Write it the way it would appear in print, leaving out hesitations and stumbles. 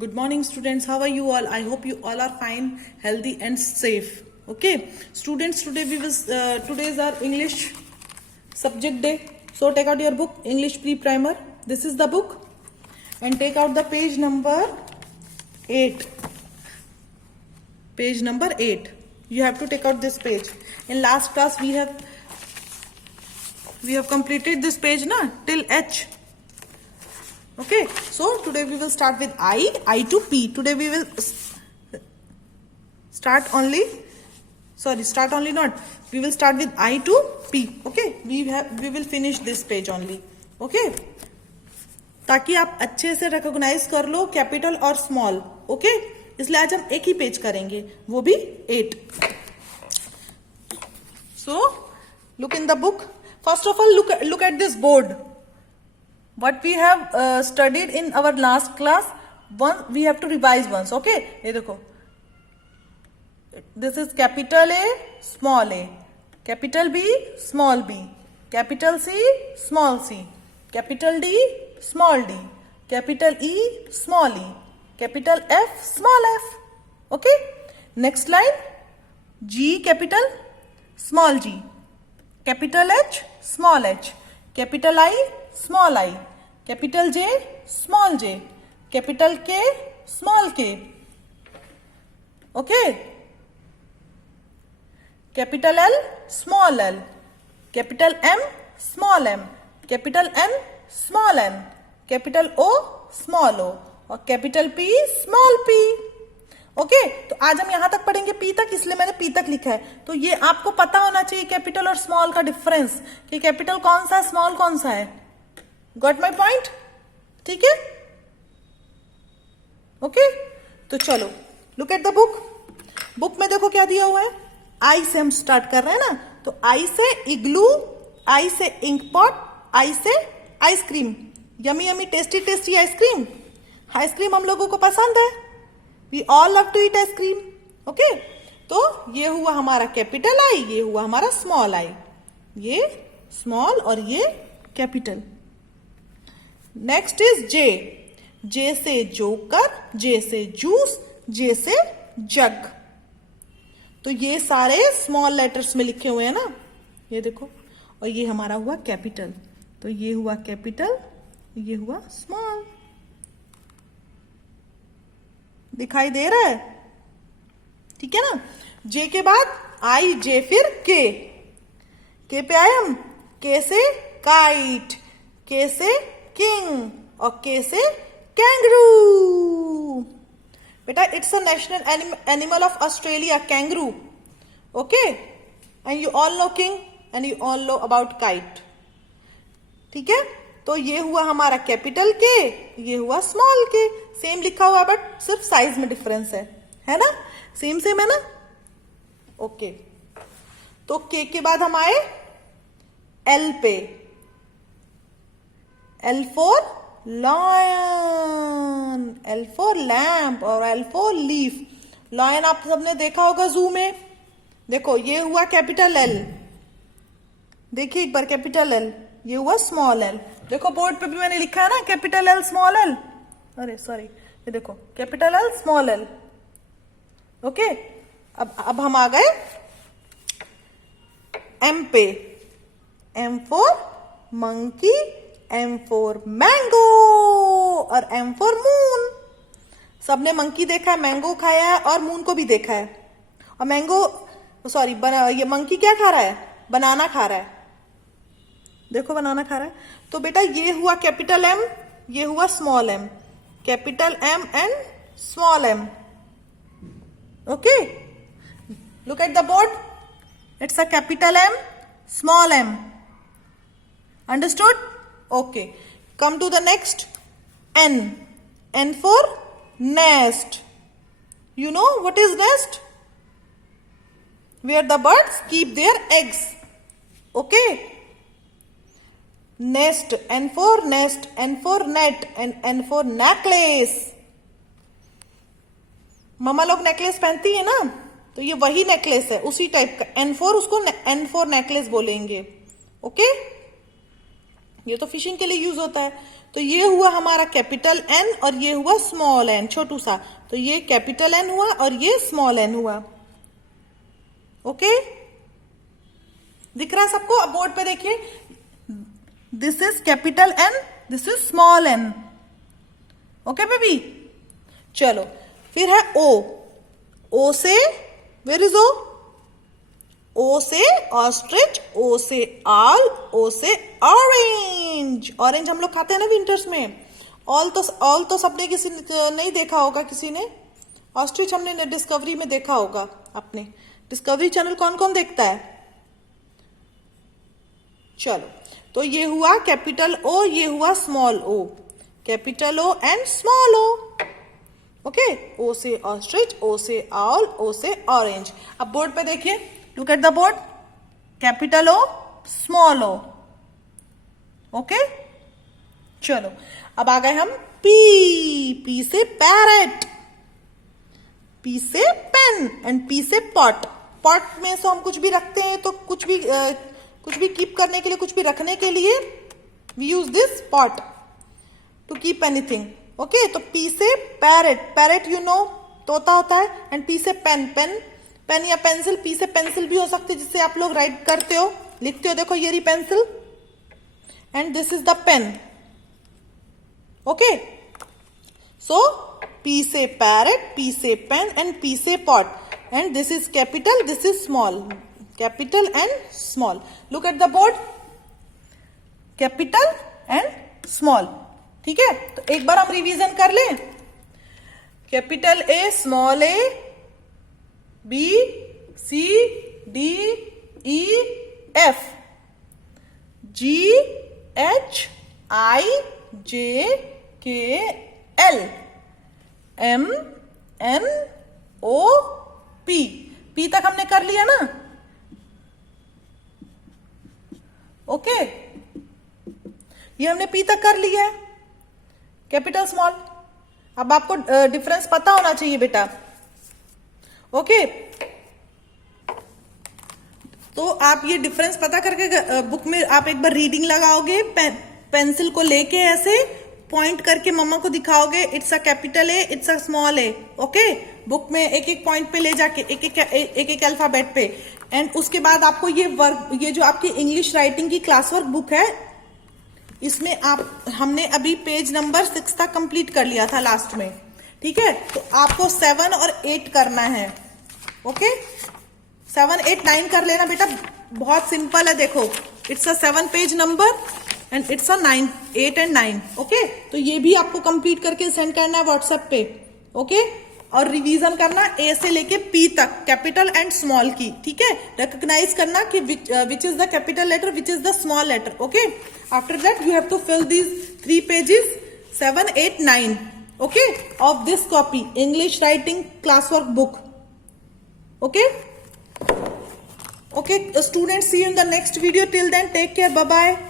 Good morning, students. How are you all? I hope you all are fine, healthy, and safe. Okay, students. Today today is our English subject day. So take out your book, English Pre-Primer. This is the book, and take out the page number 8. Page number 8. You have to take out this page. In last class, we have completed this page, na, till H. Okay, so today we will start with I to P. Today we will start only not. We will start with I to P. Okay, we will finish this page only. Okay, ताकि आप अच्छे से recognise कर लो capital और small. Okay, इसलिए आज हम एक ही पेज करेंगे, वो भी 8. So look in the book. First of all, look at this board. What we have studied in our last class, we have to revise once. Okay, ये देखो, this is capital A, small a, capital B, small b, capital C, small c, capital D, small d, capital E, small e, capital F, small f. Okay, next line, G capital, small g, capital H, small h, capital I, small I, capital J, small j, capital K, small k. Okay, capital L, small l, capital M, small m, capital N, small n, capital O, small o, और capital P, small p. Okay, तो आज हम यहां तक पढ़ेंगे P तक, इसलिए मैंने P तक लिखा है. तो ये आपको पता होना चाहिए कैपिटल और स्मॉल का डिफरेंस, कि कैपिटल कौन सा है, स्मॉल कौन सा है. Got my point? ठीक है. ओके, तो चलो look at the book. Book में देखो क्या दिया हुआ है. आई से हम स्टार्ट कर रहे हैं ना, तो आई से इग्लू, आई से ink pot, I say ice cream. Yummy yummy tasty tasty ice cream. Ice cream हम लोगों को पसंद है. We all love to eat ice cream. Okay, तो ये हुआ हमारा कैपिटल आई, ये हुआ हमारा स्मॉल आई. ये स्मॉल और ये कैपिटल. नेक्स्ट इज जे. जे से जोकर, जे से जूस, जे से जग. तो ये सारे स्मॉल लेटर्स में लिखे हुए हैं ना, ये देखो. और ये हमारा हुआ कैपिटल. तो ये हुआ कैपिटल, ये हुआ स्मॉल. दिखाई दे रहा है? ठीक है ना. जे के बाद आई, जे फिर के. के पे आए हम. के से काइट, के से किंग, और के से कैंगरू. बेटा, it's a national animal of Australia, kangaroo. Okay, and you all know king and you all know about kite. ठीक है, तो ये हुआ हमारा कैपिटल के, ये हुआ स्मॉल के. सेम लिखा हुआ, बट सिर्फ साइज में डिफरेंस है ना. सेम है ना. ओके, तो के बाद हम आए एल पे. L for lion, L for lamp, और एल फॉर लीफ. लॉयन आप सबने देखा होगा जू में. देखो, ये हुआ कैपिटल एल. देखिए एक बार, कैपिटल एल, ये हुआ स्मॉल एल. देखो बोर्ड पे भी मैंने लिखा है ना, कैपिटल एल स्मॉल एल. अरे सॉरी, ये देखो, capital L small L. Okay, अब हम आ गए एम पे. M for monkey, M for mango, और एम फॉर मून. सबने मंकी देखा है, मैंगो खाया है, और मून को भी देखा है. और मैंगो, सॉरी, ये मंकी क्या खा रहा है, बनाना खा रहा है. देखो, बनाना खा रहा है. तो बेटा, ये हुआ कैपिटल एम, ये हुआ small M. Capital M and small M. Okay, look at the board. It's a capital M, small M. Understood? Okay, come to the next. N. N for nest. You know what is nest? Where the birds keep their eggs. Okay, nest. N for nest, N for net, and N for necklace. मम्मा लोग necklace पहनती है ना, तो ये वही necklace है, उसी type का. N for, उसको N for नेकलेस बोलेंगे. ओके, ये तो फिशिंग के लिए यूज होता है. तो ये हुआ हमारा कैपिटल एन और ये हुआ स्मॉल एन, छोटू सा। तो ये कैपिटल एन हुआ और ये स्मॉल एन हुआ। ओके, दिख रहा है सबको? अब बोर्ड पे देखिए, this is capital N, this is small N. Okay baby, चलो फिर है ओ। ओ से, वेयर इज ओ? ओ से ऑस्ट्रिच, ओ से ऑल, ओ से ऑरेंज। ऑरेंज हम लोग खाते हैं ना विंटर्स में। ऑल तो सबने किसी ने नहीं देखा होगा, किसी ने। ऑस्ट्रिच हमने डिस्कवरी में देखा होगा। अपने डिस्कवरी चैनल कौन कौन देखता है? चलो, तो ये हुआ कैपिटल ओ, ये हुआ small O. Capital O and small O. Okay, O से ऑस्ट्रिच, ओ से ऑल, ओ से ऑरेंज। अब बोर्ड पे देखिए, look at the board, capital O, small O. Okay, चलो अब आ गए हम पी। पी से पैरेट, पी से पेन एंड पी से पॉट। पॉट में सो हम कुछ भी रखते हैं, तो कुछ भी कीप करने के लिए, कुछ भी रखने के लिए we use this pot to keep anything. Okay, तो पी से पैरेट, पैरेट यू नो तोता होता है। एंड पी से पेन, पेन या पेंसिल, पी से पेंसिल भी हो सकती है, जिससे आप लोग राइट करते हो, लिखते हो। देखो ये रही pencil and this is the pen. Okay, so P से पैरेट, पी से पेन एंड पी से pot. And this is capital, this is small, capital and small. Look at the board, capital and small. ठीक है, तो एक बार हम revision कर लें। Capital A, small A, B, C, D, E, F, G, H, I, J, K, L, M, N, O, P. P तक हमने कर लिया ना? ओके, ये हमने पी तक कर लिया है, कैपिटल स्मॉल। अब आपको डिफरेंस पता होना चाहिए बेटा। ओके, तो आप ये डिफरेंस पता करके बुक में आप एक बार रीडिंग लगाओगे, पेंसिल को लेके ऐसे पॉइंट करके मम्मा को दिखाओगे, it's a capital A, it's a small A. Okay, book में एक एक पॉइंट पे ले जाके, एक एक अल्फाबेट पे। एंड उसके बाद आपको ये वर्क, ये जो आपकी इंग्लिश राइटिंग की क्लास वर्क बुक है, इसमें हमने अभी पेज नंबर 6 तक कंप्लीट कर लिया था लास्ट में। ठीक है, तो आपको 7 और 8 करना है। ओके, 7, 8, 9 कर लेना बेटा, बहुत सिंपल है। देखो, it's a 7 page number and it's a 9, 8 and 9। Okay, तो ये भी आपको कंप्लीट करके सेंड करना है व्हाट्सएप पे। ओके, और रिवीजन करना ए से लेके पी तक, कैपिटल एंड स्मॉल की। ठीक है, रिकॉग्नाइज करना कि which is the capital letter, which is the small letter. Okay, after that you have to fill these 3 pages 7, 8, 9 okay of this copy, English writing classwork book. Okay students, see you in the next video. Till then, take care, bye bye.